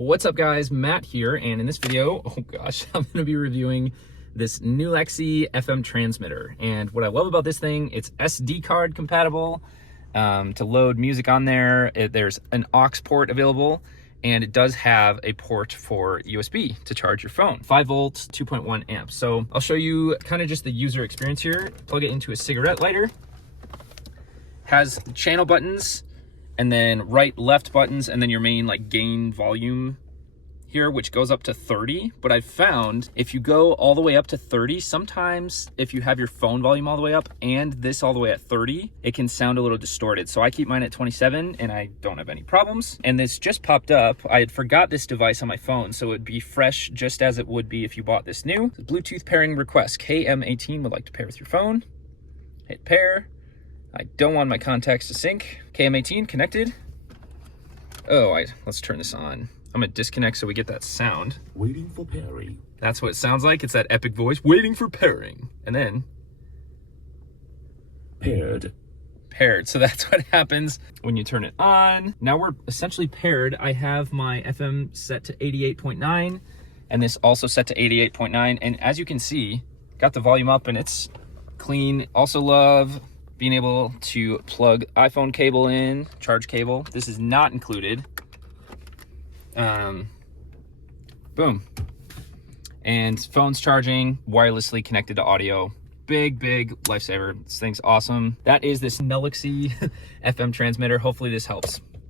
What's up guys, Matt here, and in this video, oh gosh, I'm gonna be reviewing this Nulaxy FM transmitter. And what I love about this thing, it's SD card compatible to load music on there. There's an aux port available, and it does have a port for USB to charge your phone. 5 volts, 2.1 amps. So I'll show you kind of just the user experience here. Plug it into a cigarette lighter. Has channel buttons, and then right left buttons, and then your main like gain volume here, which goes up to 30. But I've found if you go all the way up to 30, sometimes if you have your phone volume all the way up and this all the way at 30, it can sound a little distorted. So I keep mine at 27 and I don't have any problems. And this just popped up. I had forgot this device on my phone, so it'd be fresh just as it would be if you bought this new. Bluetooth pairing request. KM18 would like to pair with your phone. Hit pair. I don't want my contacts to sync. KM18 connected. Oh, let's turn this on. I'm gonna disconnect so we get that sound. Waiting for pairing. That's what it sounds like. It's that epic voice, waiting for pairing. And then Paired. Paired. So that's what happens when you turn it on. Now we're essentially paired. I have my FM set to 88.9 and this also set to 88.9. And as you can see, got the volume up and it's clean. Also love being able to plug iPhone cable in, charge cable. This is not included. Boom. And phone's charging, wirelessly connected to audio. Big lifesaver. This thing's awesome. That is this Nulaxy FM transmitter. Hopefully this helps.